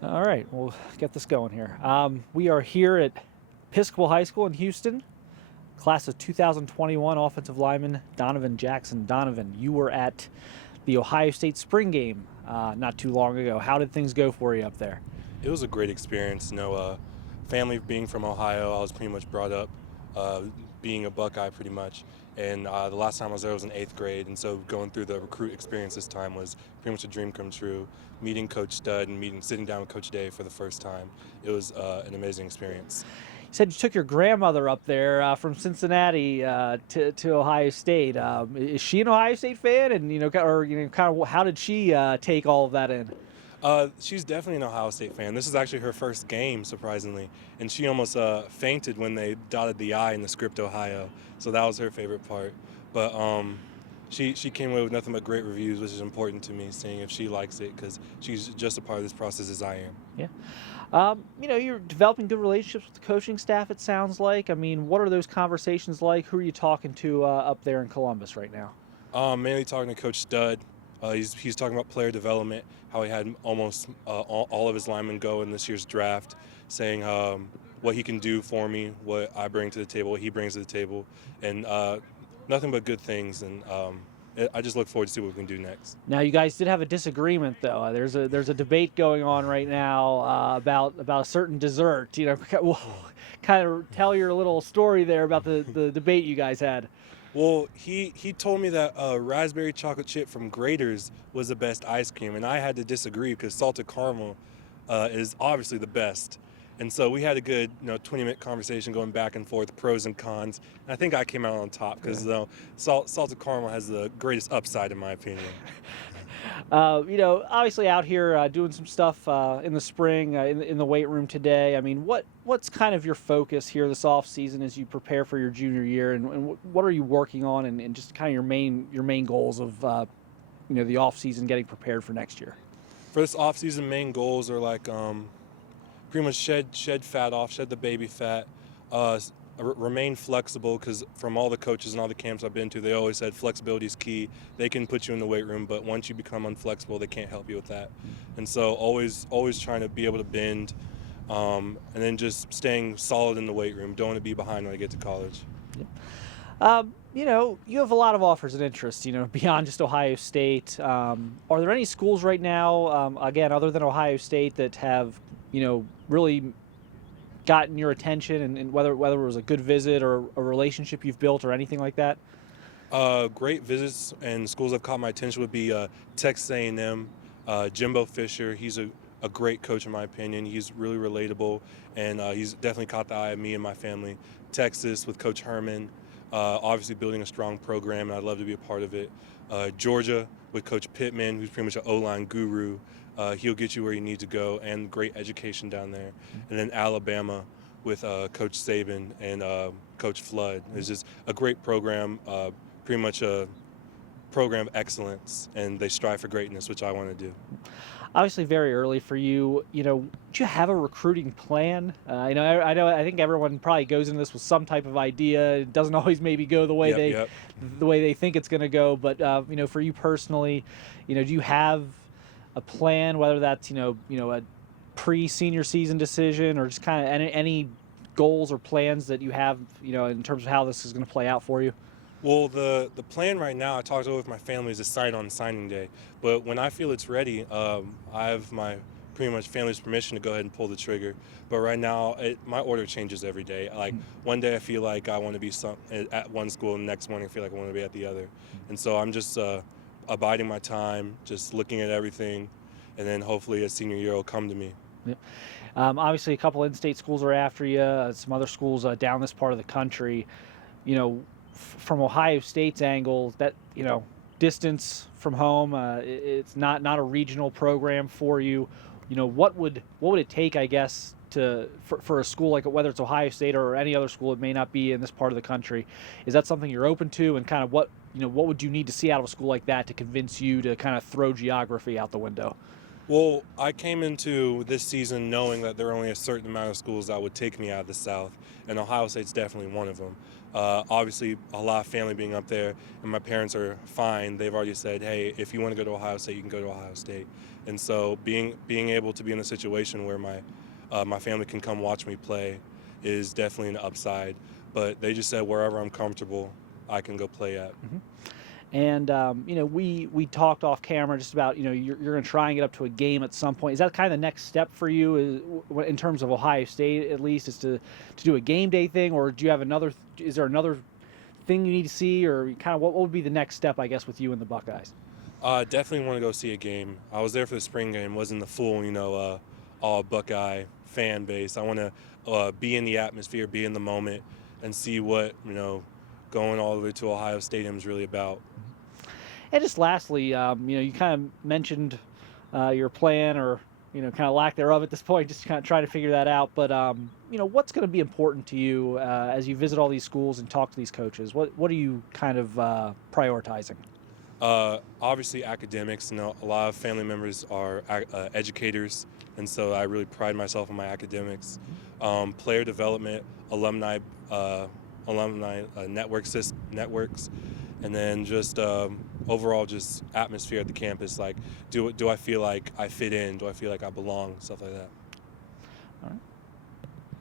All right, we'll get this going here. We are here at Episcopal High School in Houston. Class of 2021 offensive lineman Donovan Jackson. Donovan, you were at the Ohio State spring game not too long ago. How did things go for you up there? It was a great experience. Family being from Ohio, I was pretty much brought up uh, being a Buckeye pretty much. And the last time I was there was in eighth grade, and so going through the recruit experience this time was pretty much a dream come true. Meeting Coach Stud and sitting down with Coach Day for the first time, it was an amazing experience. You said you took your grandmother up there from Cincinnati to Ohio State. Is she an Ohio State fan? And kind of how did she take all of that in? She's definitely an Ohio State fan. This is actually her first game, surprisingly, and she almost fainted when they dotted the I in the script Ohio. So that was her favorite part. But she came away with nothing but great reviews, which is important to me, seeing if she likes it, because she's just a part of this process as I am. Yeah. You're developing good relationships with the coaching staff, it sounds like. I mean, what are those conversations like? Who are you talking to up there in Columbus right now? Mainly talking to Coach Stud. He's talking about player development, how he had almost all of his linemen go in this year's draft, saying what he can do for me, what I bring to the table, what he brings to the table, and nothing but good things. And I just look forward to see what we can do next. Now, you guys did have a disagreement, though. There's a debate going on right now about a certain dessert. Kind of tell your little story there about the debate you guys had. Well, he told me that raspberry chocolate chip from Grater's was the best ice cream, and I had to disagree because salted caramel is obviously the best. And so we had a good 20-minute conversation going back and forth, pros and cons. And I think I came out on top because salted caramel has the greatest upside in my opinion. Obviously out here doing some stuff in the spring in the weight room today. I mean, what's kind of your focus here this off season as you prepare for your junior year, and what are you working on, and just kind of your main goals of the off season, getting prepared for next year? For this off-season, main goals are like pretty much shed fat off, shed the baby fat, remain flexible, because from all the coaches and all the camps I've been to, they always said flexibility is key. They can put you in the weight room, but once you become unflexible, they can't help you with that. And so always trying to be able to bend, and then just staying solid in the weight room. Don't want to be behind when I get to college. You have a lot of offers and interest, beyond just Ohio State. Are there any schools right now, again, other than Ohio State, that have, really gotten your attention, and whether it was a good visit or a relationship you've built or anything like that? Great visits and schools that caught my attention would be Texas A&M, Jimbo Fisher. He's a great coach in my opinion. He's really relatable, and he's definitely caught the eye of me and my family. Texas with Coach Herman, obviously building a strong program, and I'd love to be a part of it. Georgia with Coach Pittman, who's pretty much an O-line guru. He'll get you where you need to go, and great education down there. And then Alabama with Coach Saban and Coach Flood. It's just a great program, pretty much a program of excellence, and they strive for greatness, which I want to do. Obviously, very early for you. Do you have a recruiting plan? I think everyone probably goes into this with some type of idea. It doesn't always maybe go the way Yep. the way they think it's going to go. But for you personally, do you have a plan? Whether that's a pre-senior season decision, or just kind of any goals or plans that you have, in terms of how this is going to play out for you? Well, the plan right now, I talked over with my family, is to sign on signing day. But when I feel it's ready, I have my pretty much family's permission to go ahead and pull the trigger. But right now, my order changes every day. Like one day I feel like I want to be at one school, and the next morning I feel like I want to be at the other. And so I'm just abiding my time, just looking at everything, and then hopefully a senior year will come to me. Yeah. Obviously, a couple in-state schools are after you. Some other schools down this part of the country. From Ohio State's angle, that distance from home, it's not a regional program for you. What would it take, I guess, for a school like, whether it's Ohio State or any other school that may not be in this part of the country? Is that something you're open to, and kind of what would you need to see out of a school like that to convince you to kind of throw geography out the window? Well, I came into this season knowing that there are only a certain amount of schools that would take me out of the South, and Ohio State's definitely one of them. Obviously, a lot of family being up there, and my parents are fine. They've already said, hey, if you want to go to Ohio State, you can go to Ohio State. And so being able to be in a situation where my family can come watch me play is definitely an upside. But they just said wherever I'm comfortable, I can go play at. Mhm. And we talked off camera just about you're going to try and get up to a game at some point. Is that kind of the next step for you, in terms of Ohio State at least, is to do a game day thing, or do you have another? Is there another thing you need to see, or kind of what would be the next step, I guess, with you and the Buckeyes? Definitely want to go see a game. I was there for the spring game, wasn't the full, all Buckeye fan base. I want to be in the atmosphere, be in the moment, and see what, going all the way to Ohio Stadium is really about. And just lastly, you kind of mentioned your plan, or kind of lack thereof at this point, just kind of trying to figure that out. But what's going to be important to you as you visit all these schools and talk to these coaches? What are you kind of prioritizing? Obviously, academics. A lot of family members are educators, and so I really pride myself on my academics. Player development, alumni networks, and then just overall just atmosphere at the campus. Like, do I feel like I fit in? Do I feel like I belong? Stuff like that. All right.